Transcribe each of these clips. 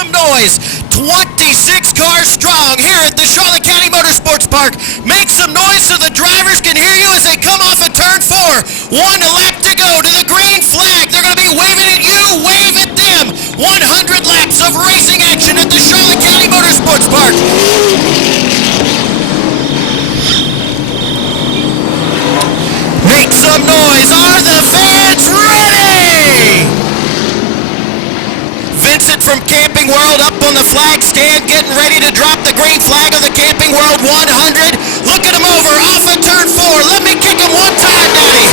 some noise. 26 cars strong here at the Charlotte County Motorsports Park. Make some noise so the drivers can hear you as they come off of turn 4. 1 lap to go to the green flag. They're going to be waving at you, wave at them. 100 laps of racing action at the Charlotte County Motorsports Park. Make some noise. Are the fans ready? Vincent from Camping World up on the flag stand, getting ready to drop the green flag of the Camping World 100. Look at him over off of turn 4. Let me kick him one time, Daddy.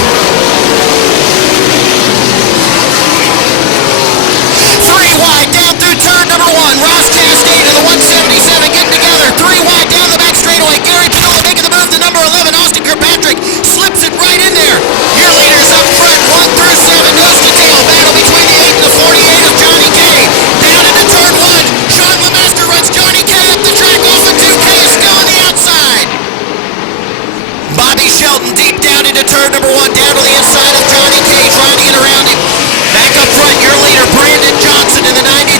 3 wide down through turn number 1. Ross Chastain and the 177 getting together. 3 wide down the back straightaway. Gary Padula making the move to number 11. Austin Kirkpatrick slips it right in there. Your leaders up front, 1 through 7, nose to tail. Battle between the 8 and the 48 of Johnny K. Down into turn 1. Sean LeMaster runs Johnny K up the track off of 2K. Is still on the outside. Bobby Shelton deep down into turn number 1. Down to the inside of Johnny K. Trying to get around him. Back up front, your leader, Brandon Johnson in the 93.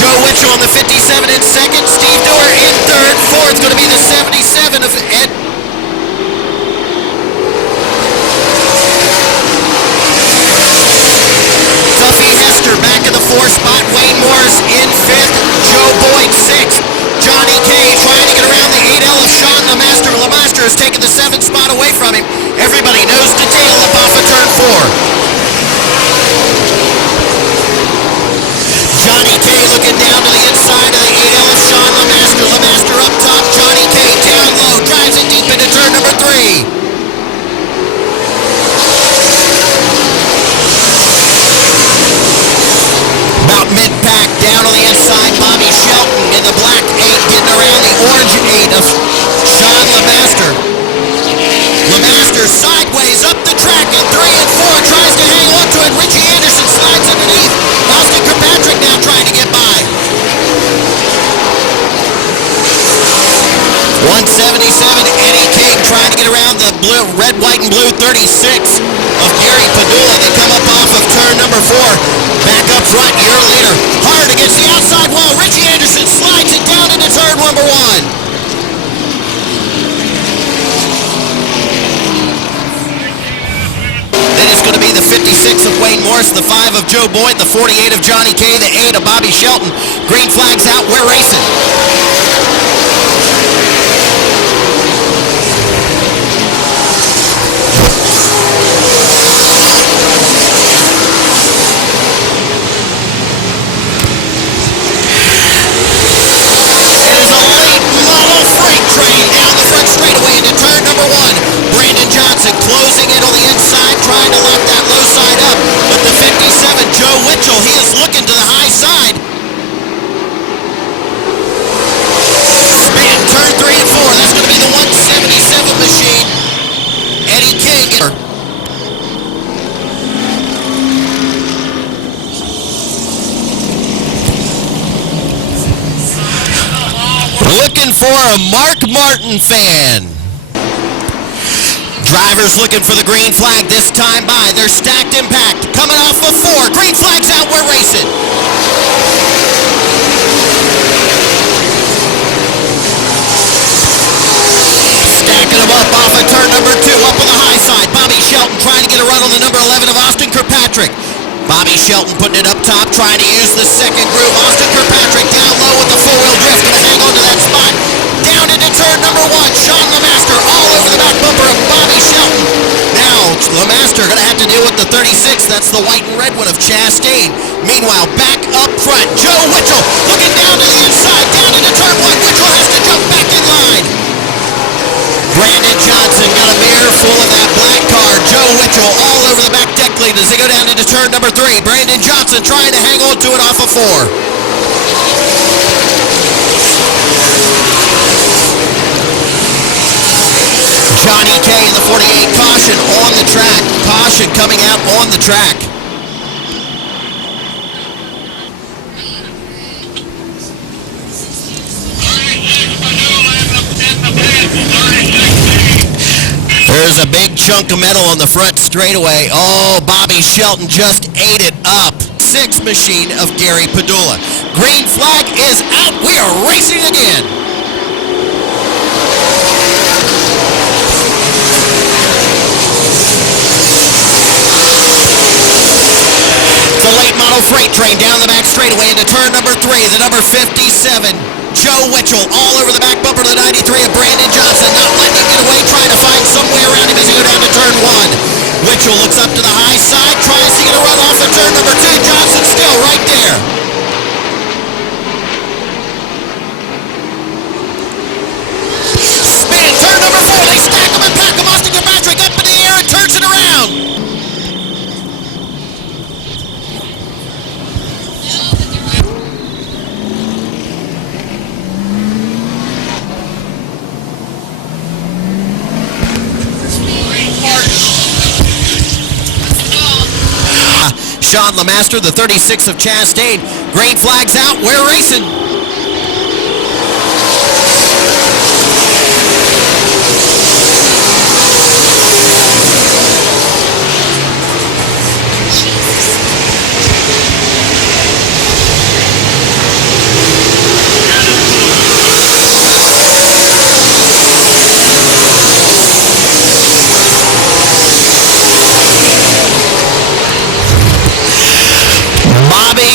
Joe Witchell in the 57 in second. Steve Doerr in third. Fourth going to be the 77 of Ed. Tuffy Hester back in the 4th spot. Wayne Morris in 5th. Joe Boyd 6th. Johnny K trying to get around the 8L of Sean LeMaster. LeMaster has taken the 7th spot away from him. Everybody nose to tail up off of turn 4. Johnny K looking down to the inside of the 8L of Sean LeMaster. LeMaster up top. Johnny K down low. Drives it deep into turn number 3. About mid-pack down on the inside. Bobby Shelton in the black 8 getting around the orange 8 of Sean LeMaster. LeMaster sideways up the track in 3 and 4. Tries to hang on to it. Richie Anderson slides underneath. Austin Kirkpatrick now trying to get by. 177, Eddie King trying to get around the blue, red, white, and blue 36 of Gary Padula. They come up off of turn number 4. Back up front, your leader. Hard against the outside wall. Richie Anderson slides it down into turn number 1. Then it's going to be the 56 of Wayne Morris, the 5 of Joe Boyd, the 48 of Johnny K, the 8 of Bobby Shelton. Green flag's out, we're racing. It is a late model freight train down the front straightaway into turn number 1. Brandon Johnson closing in on the inside, trying to lock that low side up. But the 57, Joe Witchell, he is looking to the high side. Spin, turn 3 and 4. That's going to be the 177 machine. Eddie King. Looking for a Mark Martin fan. Drivers looking for the green flag this time by. They're stacked and packed. Coming off of 4. Green flag's out. We're racing. Stacking them up off of turn number 2. Up on the high side. Bobby Shelton trying to get a run on the number 11 of Austin Kirkpatrick. Bobby Shelton putting it up top, trying to use the second groove. Austin Kirkpatrick down low with the 4-wheel drift. Going to hang on to that spot. Down into turn number 1. Sean LeMaster all over the back bumper of Bobby Shelton. Now, LeMaster going to have to deal with the 36. That's the white and red one of Chastain. Meanwhile, back up front, Joe Witchell looking down to the inside. Down into turn 1. Witchell has to jump back in line. Brandon Johnson got a mirror full of that black car. Joe Witchell all over the back deck lead as they go down into turn number 3. Brandon Johnson trying to hang on to it off of 4. Johnny K in the 48, caution on the track. Caution coming out on the track. There's a big chunk of metal on the front straightaway. Oh, Bobby Shelton just ate it up. 76 machine of Gary Padula. Green flag is out. We are racing again. It's a late model freight train down the back straightaway into turn number 3. The number 57, Joe Witchell, all over the back bumper of the 93 of Brandon Johnson, not letting him get away, trying to find some way around him as he go down to turn 1. Witchell looks up to the high side, tries to get a run off at turn number 2. Johnson still right there. Spin, turn number 4. They stack him and pack him. Austin Kirkpatrick up in the air and turns it around. Sean LeMaster, the 36 of Chastain. Green flag's out. We're racing.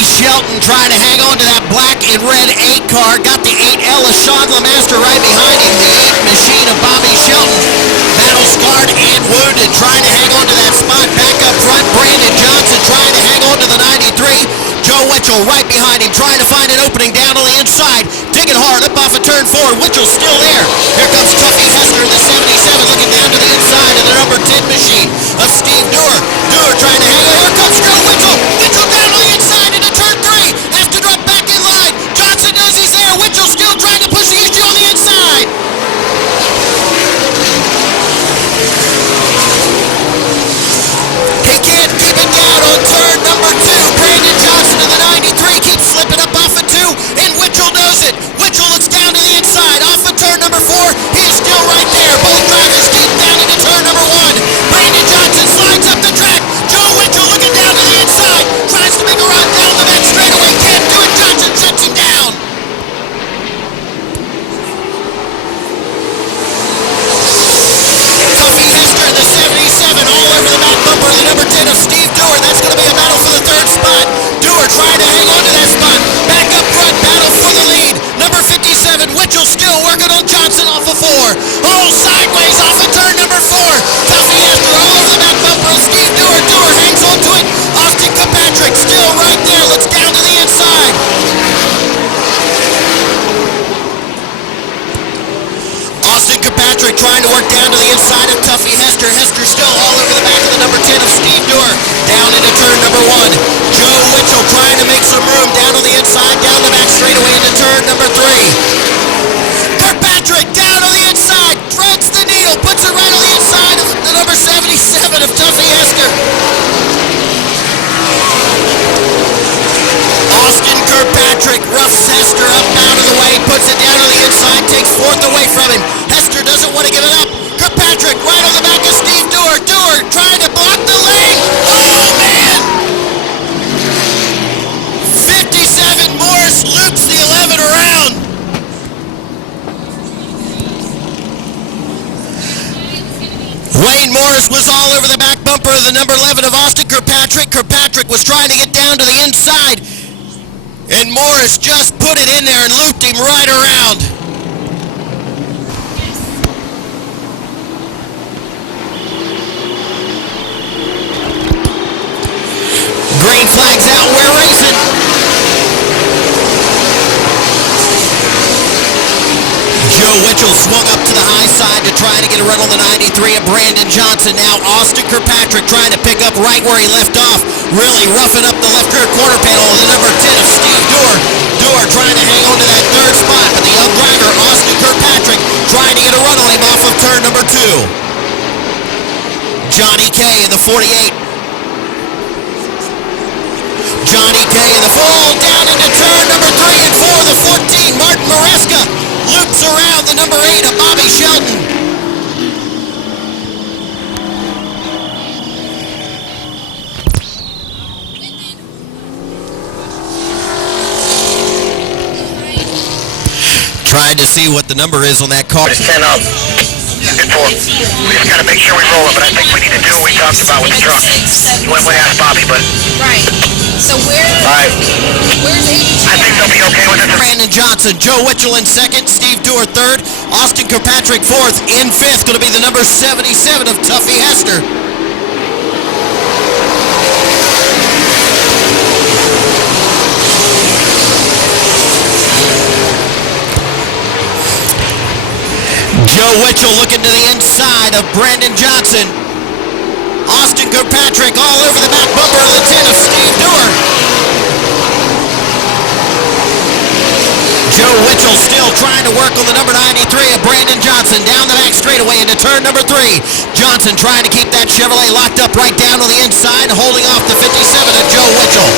Shelton trying to hang on to that black and red 8 car. Got the 8L of Sean LeMaster right behind him. The 8 machine of Bobby Shelton. Battle scarred and wounded. Trying to hang on to that spot. Back up front, Brandon Johnson trying to hang on to the 93. Joe Witchell right behind him, trying to find an opening down on the inside. Digging hard up off of turn 4. Witchell's still there. Here comes Tuffy Hester, the 77, looking down to the inside of the number 10 machine of Steve Dewar. Dewar trying to hang on. Here comes Joe Witchell. Witchell down to the inside into turn 3. Has to drop back in line. Johnson knows he's there. Witchell still trying to push the issue on the inside. He can't keep it down on turn number 2. Brandon Johnson of the 93 keeps slipping up off of 2, and Witchell knows it. Witchell looks down to the inside off of turn number 4. He is still right there. Both drivers deep down into turn number 1. Brandon Johnson slides up the track. Joe Witchell looking down to the inside. Tries to make a run down the back straightaway. Can't do it. Johnson shuts him down. Tuffy Hester in the 77 all over the back bumper of the number 10 of Steve Dewar. That's going to be a battle for the 3rd spot. Dewar trying to hang on to that spot. Back up front, battle for the lead. Number 57, Witchell still working on Johnson off of 4. Oh, sideways off of turn number 4. Tuffy Hester all over the back bumper of Steve Dewar. Dewar hangs on to it. Austin Kirkpatrick still right there. Looks down to the inside. Austin Kirkpatrick trying to work down to the inside of Tuffy Hester. Hester still all over the back of the number 10 of Steve Dewar. Down into turn number 1. Joe Witchell trying to make some room down on the inside, down the back straightaway into turn number 3. Kirkpatrick down on the inside, threads the needle, puts it right on the inside of the number 77 of Tuffy Hester. Austin Kirkpatrick roughs Hester up out of the way, puts it down on the inside, takes 4th away from him. Hester doesn't want to give it up. Kirkpatrick right on the back of Steve Dewar. Dewar trying to block the lane. Oh, man! 57, Morris loops the 11 around. Wayne Morris was all over the back bumper of the number 11 of Austin Kirkpatrick. Kirkpatrick was trying to get down to the inside, and Morris just put it in there and looped him right around. Green flag's out. We're racing. Joe Witchell swung up to the high side to try to get a run on the 93 of Brandon Johnson. Now Austin Kirkpatrick trying to pick up right where he left off. Really roughing up the left rear quarter panel of the number 10 of Steve Dewar. Dewar trying to hang on to that 3rd spot, but the young driver, Austin Kirkpatrick, trying to get a run on him off of turn number 2. Johnny K in the 48. Johnny K in the fall down into turn number 3 and 4. The 14, Martin Maresca, loops around the number 8 of Bobby Shelton. tried to see what the number is on that car. It's 10 up. Good for him. We just got to make sure we roll it, but I think we need to do what we talked about with the truck. You went way ask Bobby, but... Right. So where's 80? I think they'll be okay with it. Brandon Johnson, Joe Witchell in second, Steve Dewar third, Austin Kirkpatrick fourth, in fifth going to be the number 77 of Tuffy Hester. Joe Witchell looking to the inside of Brandon Johnson. Austin Kirkpatrick all over the back bumper of the 10 of Steve Dewar. Joe Witchell still trying to work on the number 93 of Brandon Johnson down the back straightaway into turn number 3. Johnson trying to keep that Chevrolet locked up right down on the inside, holding off the 57 of Joe Witchell.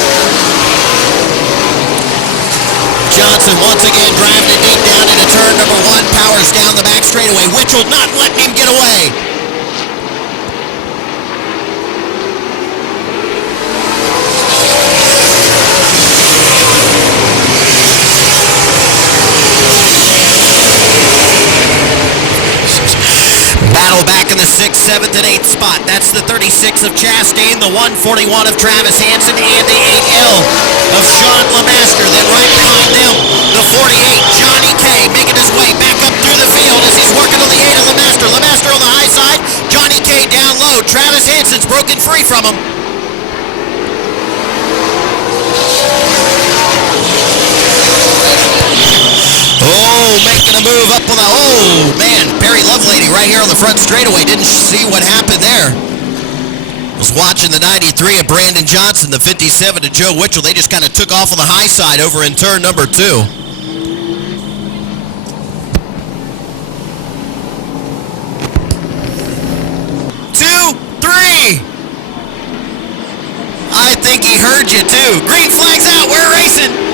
Johnson once again driving it deep down into turn number 1, powers down the back straightaway. Witchell not letting him get away. Battle back in the 6th, 7th, and 8th spot. That's the 36 of Chastain, the 141 of Travis Hansen, and the 8L of Sean LeMaster. Then right behind them, the 48, Johnny K, making his way back up through the field as he's working on the 8 of LeMaster. LeMaster on the high side, Johnny K down low. Travis Hansen's broken free from him. Oh, making a move up on the... Oh, man, Perry Lovelady right here on the front straightaway. Didn't see what happened there. Was watching the 93 of Brandon Johnson, the 57 of Joe Witchell. They just kind of took off on the high side over in turn number 2. 2, 3. I think he heard you, too. Green flag's out. We're racing.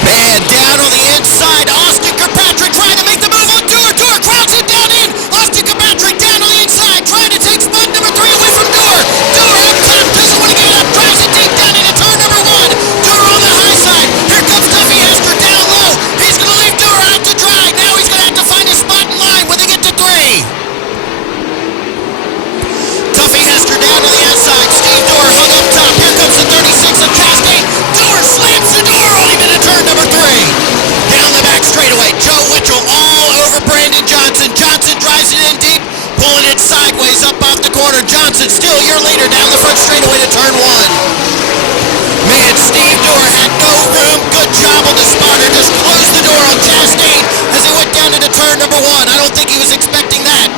Man, down on the inside, Austin Kirkpatrick trying to make the move on Dewar. Dewar crowds it down in. Austin Kirkpatrick down on the inside, trying to take spot number 3 away from Dewar. Dewar up top, doesn't want to get it up, drives it deep down into turn number 1. Dewar on the high side. Here comes Tuffy Hester down low. He's going to leave Dewar out to dry. Now he's going to have to find a spot in line when they get to 3. Tuffy Hester down to the outside. Steve Dewar hung up top. Here comes the 36 of Chastain. Dewar slams the door on him into turn number 3. Down the back straightaway, Joe Witchell all over Brandon Johnson. Johnson drives it in deep, pulling it sideways up off the corner. Johnson still your leader down the front straightaway to turn 1. Man, Steve Dewar had no room. Good job on the spotter. Just closed the door on Chastain as he went down into turn number 1. I don't think he was expecting that.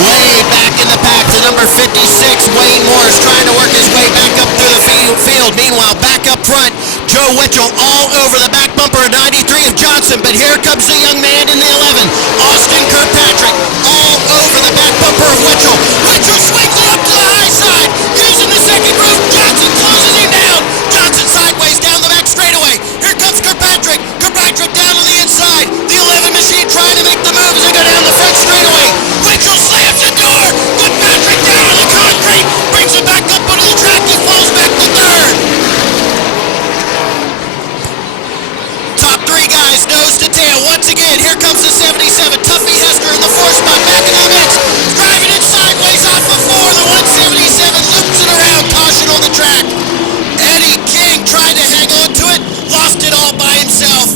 Way back in the pack to number 56, Wayne Morris trying to work his way back up through the field. Meanwhile, back up front, Joe Witchell all over the back bumper of 93 of Johnson. But here comes the young man in the 11, Austin Kirkpatrick, all over the back bumper of Witchell. Witchell swings it up to the high side, using the second groove. Johnson closes him down. Johnson sideways down the back straightaway. Here comes Kirkpatrick. Kirkpatrick down on the inside. The 11 machine trying to make the move as they go down the front straightaway. Witchell slams the door. Kirkpatrick down on the concrete. Brings it back up onto the track. He falls back to 3rd. Top 3 guys, nose to tail. Once again, here comes the 77. Tuffy Hester in the 4th spot. Back in the mix. Driving it sideways off of 4. The 177 loops it around. Caution on the track. Eddie King tried to hang on to it. Lost it all by himself.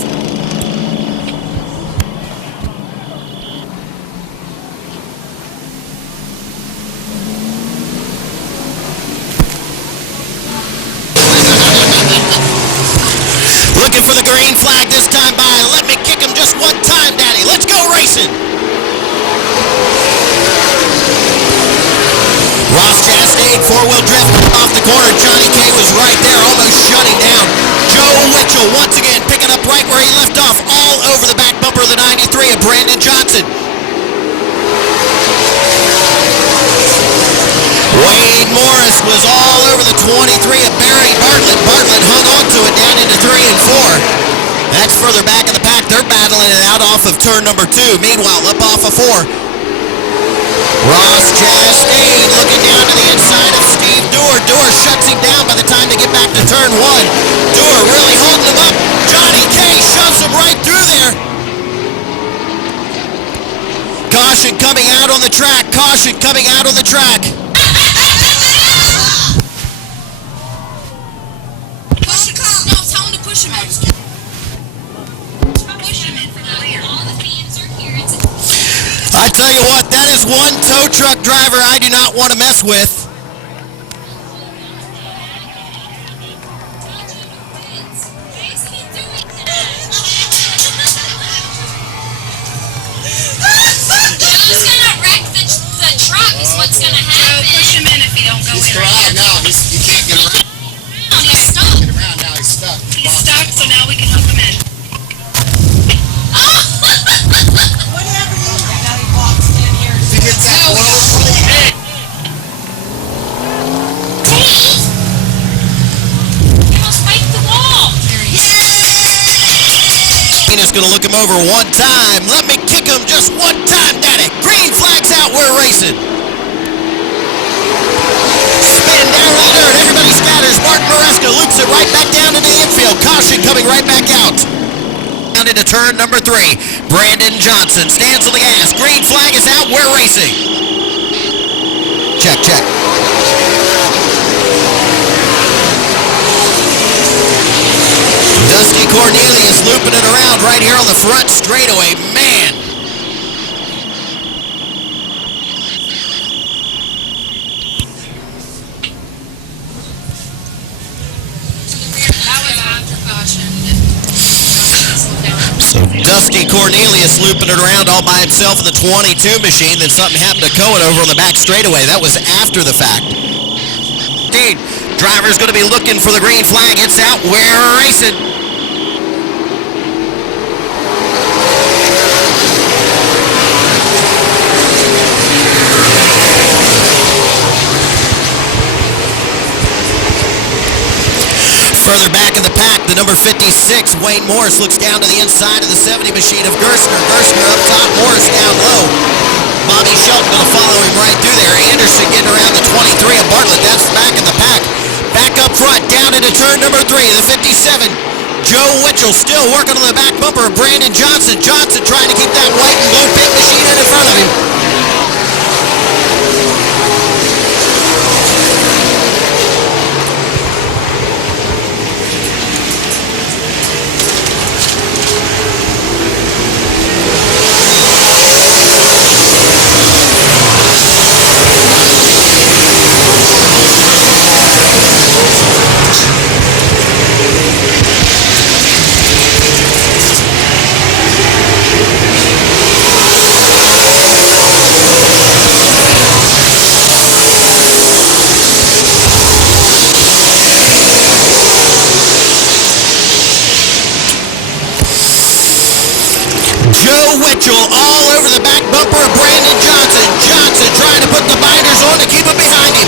Looking for the green flag this time by. Let me kick him just one time, Daddy. Let's go racing. Ross Chastain, 4-wheel drift off the corner. Johnny K was right there, almost shutting down. Joe Witchell once again picking up right where he left off, all over the back bumper of the 93 of Brandon Johnson. Wayne Morris was all over the 23 of Barry Bartlett. Bartlett hung on to it down into 3 and 4. That's further back in the pack. They're battling it out off of turn number 2. Meanwhile, up off of 4. Ross Chastain looking down to the inside of Steve Dewar. Dewar shuts him down by the time they get back to turn 1. Dewar really holding him up. Johnny K shoves him right through there. Caution coming out on the track. Caution coming out on the track. Push him. No, tell him to push him out. Push him in from the rear. All the fans are here. I tell you what, that is one tow truck driver I do not want to mess with. Joe's gonna wreck the truck is what's gonna happen. Joe, push him in if he don't go in right now. No, he can't get around. He's stuck. Get around now, he's stuck. He's stuck, so now we can hook him in. Whatever you do. Now he walks in here. If he gets that close, He almost spiked the wall. Is going to look him over one time. Let me kick him just one time, daddy. Green flag's out. We're racing. Spin down to the dirt. Everybody scatters. Martin Maresca loops it right back down into the infield. Caution coming right back out. Down into turn number 3. Brandon Johnson stands on the gas. Green flag is out. We're racing. Check, check. Dusty Cornelius looping it around right here on the front straightaway. Man. That was after caution. So Dusty Cornelius looping it around all by himself in the 22 machine. Then something happened to Cohen over on the back straightaway. That was after the fact. Indeed, driver's going to be looking for the green flag. It's out. We're racing. Further back in the pack, the number 56, Wayne Morris, looks down to the inside of the 70 machine of Gerstner. Gerstner up top, Morris down low. Bobby Shelton going to follow him right through there. Anderson getting around the 23 of Bartlett. That's back in the pack. Back up front, down into turn number 3, the 57. Joe Witchell still working on the back bumper of Brandon Johnson. Johnson trying to keep that white and blue pit machine in front of him. Joe Witchell all over the back bumper of Brandon Johnson. Johnson trying to put the binders on to keep him behind him.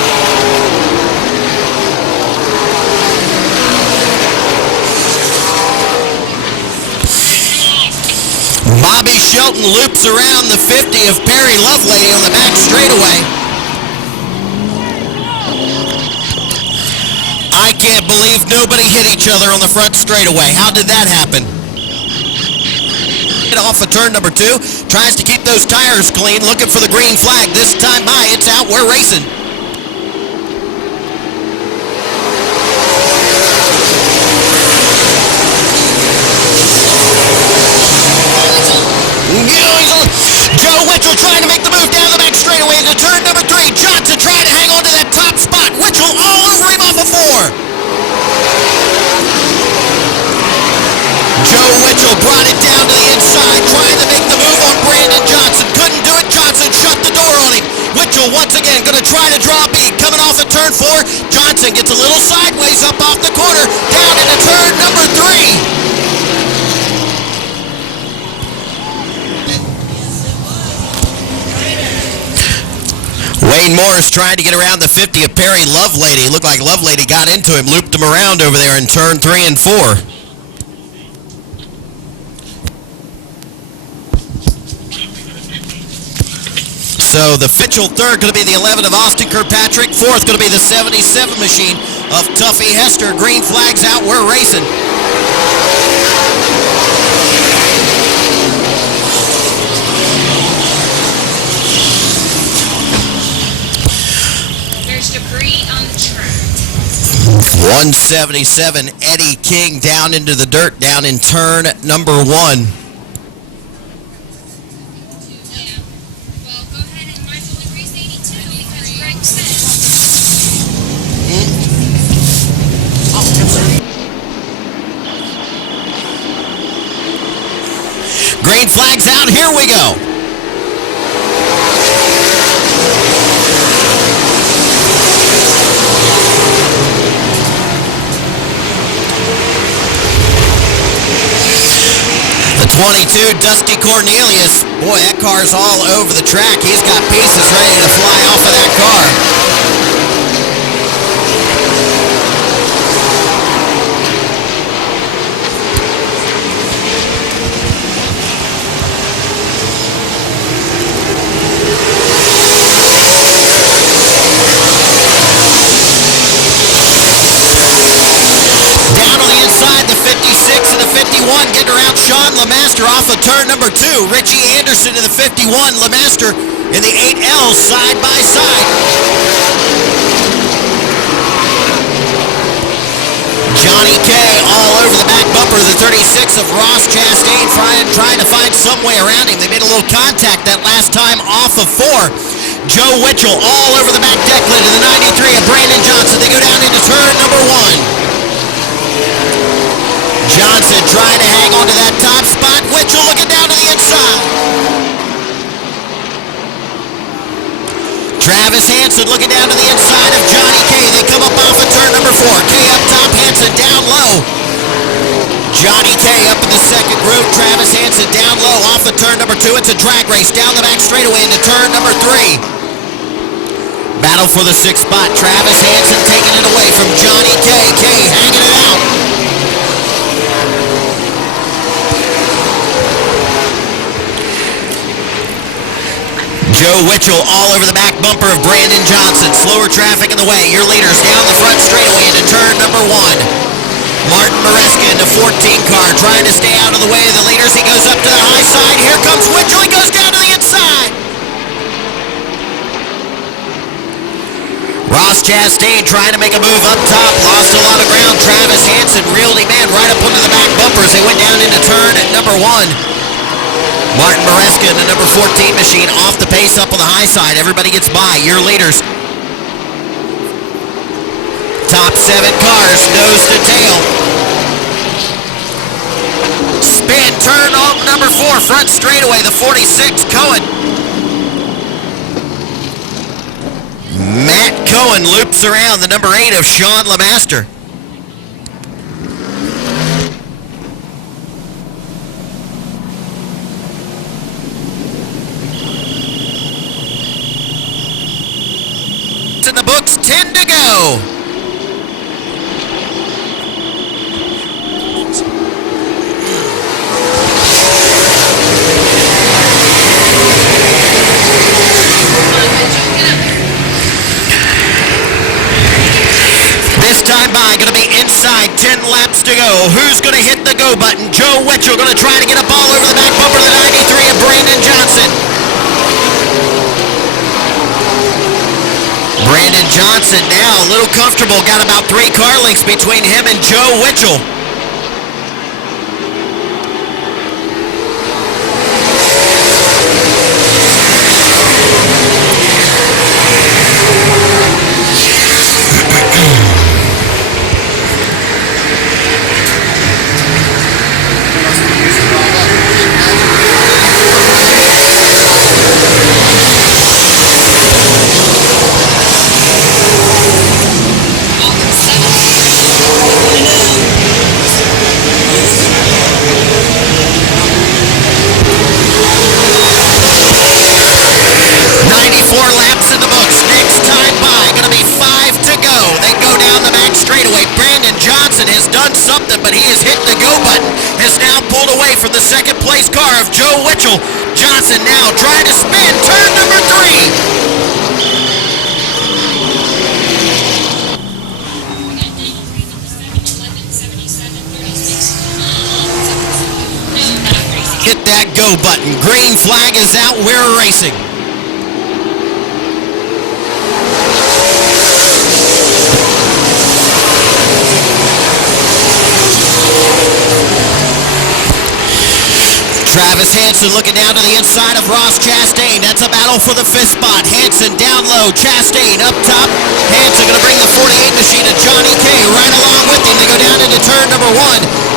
Bobby Shelton loops around the 50 of Perry Lovelady on the back straightaway. I can't believe nobody hit each other on the front straightaway. How did that happen? Off of turn number 2, tries to keep those tires clean, looking for the green flag. This time by, it's out. We're racing. Joe Witchell trying to make the move down the back straightaway into turn number 3. Johnson trying to hang on to that top spot. Witchell all over him off of 4. Joe Witchell brought it down to the inside, trying to make the move on Brandon Johnson. Couldn't do it. Johnson shut the door on him. Witchell once again going to try to draw a bead. Coming off of turn 4, Johnson gets a little sideways up off the corner, down into turn number 3. Wayne Morris trying to get around the 50 of Perry Lovelady. Looked like Lovelady got into him, looped him around over there in turn 3 and 4. So the Fitchell third going to be the 11 of Austin Kirkpatrick. Fourth going to be the 77 machine of Tuffy Hester. Green flags out. We're racing. There's debris on the track. 177 Eddie King down into the dirt, down in turn number 1. Yeah. Well, go ahead and might as well race 82 because Greg said. Green flags out. Here we go. The 22, Dusty Cornelius. Boy, that car's all over the track. He's got pieces ready to fly off of that car. Down on the inside, the 56 and the 51 getting around Sean LeMaster off of turn number 2. Richie Anderson in the 51, LeMaster in the 8L side by side. Johnny K all over the back bumper of the 36 of Ross Chastain, trying to find some way around him. They made a little contact that last time off of 4. Joe Witchell all over the back deck lid of the 93 of Brandon Johnson. They go down into turn number 1. Johnson trying to hang on to that top spot. Witchell looking down to the inside. Travis Hansen looking down to the inside of Johnny K. They come up off of turn number 4. K up top, Hansen down low. Johnny K up in the second group. Travis Hansen down low off of turn number 2. It's a drag race down the back straightaway into turn number 3. Battle for the 6th spot. Travis Hansen taking it away from Johnny K. K hanging it out. Joe Witchell all over the back bumper of Brandon Johnson. Slower traffic in the way. Your leaders down the front straightaway into turn number 1. Martin Maresca in the 14 car trying to stay out of the way of the leaders. He goes up to the high side. Here comes Witchell. He goes down to the inside. Ross Chastain trying to make a move up top. Lost a lot of ground. Travis Hansen reeled him in right up under the back bumpers. They went down into turn at number 1. Martin Maresca in the number 14 machine off the pace up on the high side. Everybody gets by. Your leaders. Top 7 cars, nose to tail. Spin, turn on number 4, front straightaway, the 46, Cohen. Matt Cohen loops around the number 8 of Sean LeMaster. In the books, 10 to go. This time by, going to be inside, 10 laps to go. Who's going to hit the go button? Joe Witchell going to try to get up all over the back bumper of the 93 of Brandon Johnson. Brandon Johnson now a little comfortable. Got about 3 car lengths between him and Joe Witchell. Something, but he has hit the go button, has now pulled away from the second place car of Joe Witchell. Johnson Johnson now trying to spin turn number 3. Hit that go button. Green flag is out. We're racing. Travis Hansen looking down to the inside of Ross Chastain. That's a battle for the 5th spot. Hansen down low. Chastain up top. Hansen going to bring the 48 machine to Johnny K right along with him. They go down into turn number 1.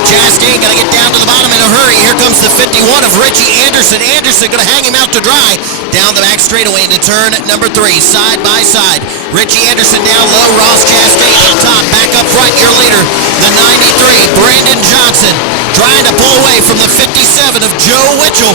Chastain going to get down to the bottom in a hurry. Here comes the 51 of Richie Anderson. Anderson going to hang him out to dry. Down the back straightaway into turn number 3. Side by side. Richie Anderson down low. Ross Chastain up top. Back up front. Your leader, the 93, Brandon Johnson. Trying to pull away from the 57 of Joe Witchell.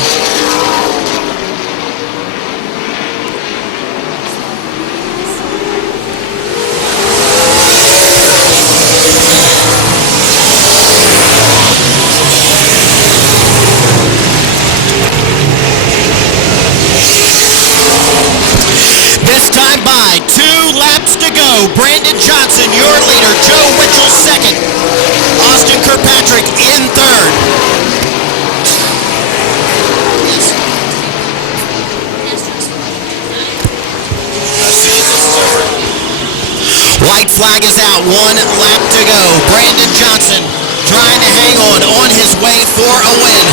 This time by 2 laps to go. Brandon Johnson, your leader. Joe Witchell second. Austin Kirkpatrick in third. White flag is out. 1 lap to go. Brandon Johnson trying to hang on his way for a win.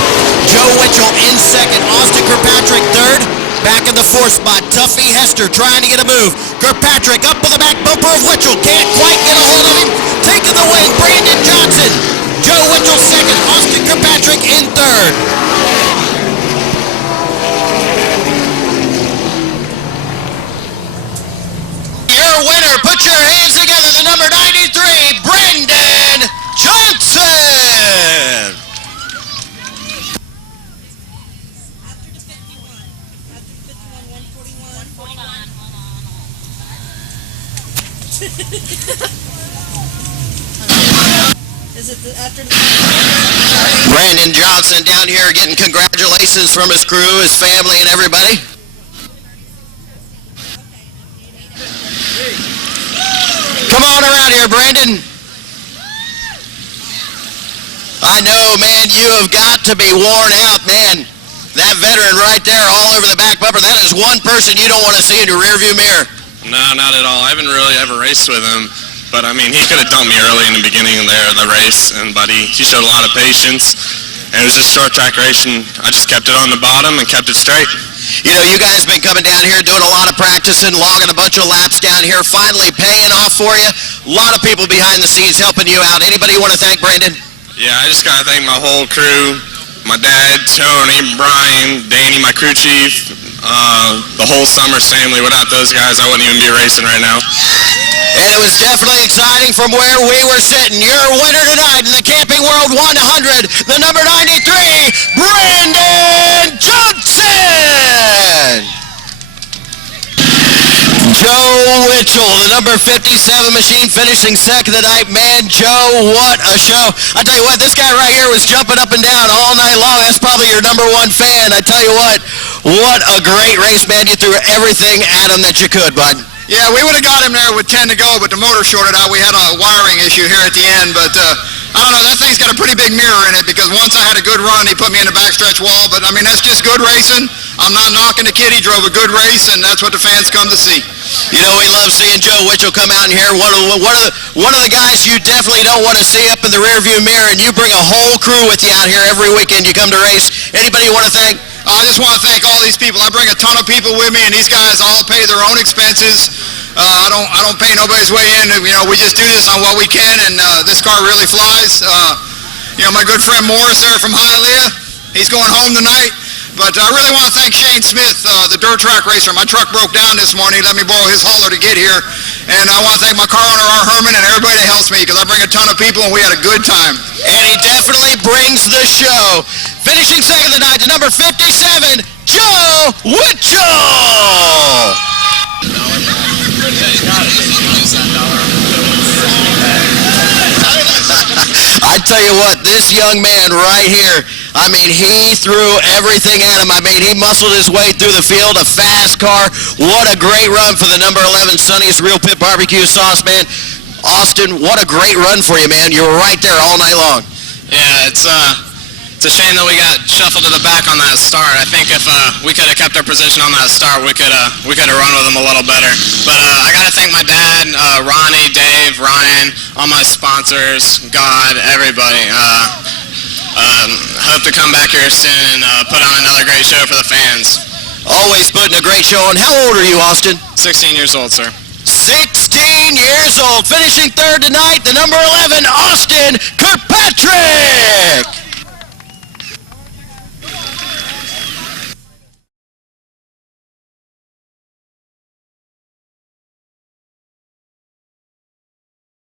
Joe Witchell in second. Austin Kirkpatrick third. Back in the 4th spot, Tuffy Hester trying to get a move. Kirkpatrick up with the back bumper of Witchell. Can't quite get a hold of him. Taking the win, Brandon Johnson. Joe Witchell second. Austin Kirkpatrick in third. Your winner, put your hands together, the number 93, Brandon Johnson. Is it after the... Brandon Johnson down here getting congratulations from his crew, his family, and everybody. Come on around here, Brandon. I know, man, you have got to be worn out, man. That veteran right there all over the back bumper, that is one person you don't want to see in your rearview mirror. No, not at all. I haven't really ever raced with him. But, I mean, he could have dumped me early in the beginning there of the race, but he showed a lot of patience, and it was just short track racing. I just kept it on the bottom and kept it straight. You know, you guys been coming down here doing a lot of practicing, logging a bunch of laps down here, finally paying off for you. A lot of people behind the scenes helping you out. Anybody you want to thank, Brandon? Yeah, I just got to thank my whole crew, my dad, Tony, Brian, Danny, my crew chief, the whole Summers family. Without those guys, I wouldn't even be racing right now. And it was definitely exciting from where we were sitting. Your winner tonight in the Camping World 100, the number 93, Brandon Johnson! Joe Witchell, the number 57 machine, finishing second tonight. Man, Joe, what a show. I tell you what, this guy right here was jumping up and down all night long. That's probably your number 1 fan. I tell you what a great race, man. You threw everything at him that you could, bud. Yeah, we would have got him there with 10 to go, but the motor shorted out. We had a wiring issue here at the end, but I don't know, that thing's got a pretty big mirror in it because once I had a good run, he put me in the backstretch wall, but I mean, that's just good racing. I'm not knocking the kid. He drove a good race, and that's what the fans come to see. You know, we love seeing Joe Witchell come out in here. One of the guys you definitely don't want to see up in the rearview mirror, and you bring a whole crew with you out here every weekend you come to race. Anybody you want to thank? I just want to thank all these people. I bring a ton of people with me, and these guys all pay their own expenses. I don't pay nobody's way in. You know, we just do this on what we can, and this car really flies. You know, my good friend Morris there from Hialeah, he's going home tonight. But I really want to thank Shane Smith, the dirt track racer. My truck broke down this morning. He let me borrow his hauler to get here. And I want to thank my car owner, R. Herman, and everybody that helps me because I bring a ton of people, and we had a good time. And he definitely brings the show. Finishing second tonight to number 57, Joe Witchell! I tell you what, this young man right here, I mean, he threw everything at him. I mean, he muscled his way through the field, a fast car. What a great run for the number 11 Sonny's Real Pit Barbecue Sauce, man. Austin, what a great run for you, man. You were right there all night long. Yeah, it's a shame that we got shuffled to the back on that start. I think if we could have kept our position on that start, we could have run with them a little better. But I got to thank my dad, Ronnie, Dave, Ryan, all my sponsors, God, everybody. Hope to come back here soon and put on another great show for the fans. Always putting a great show on. How old are you, Austin? 16 years old, sir. 16 years old, finishing third tonight, the number 11, Austin Kirkpatrick.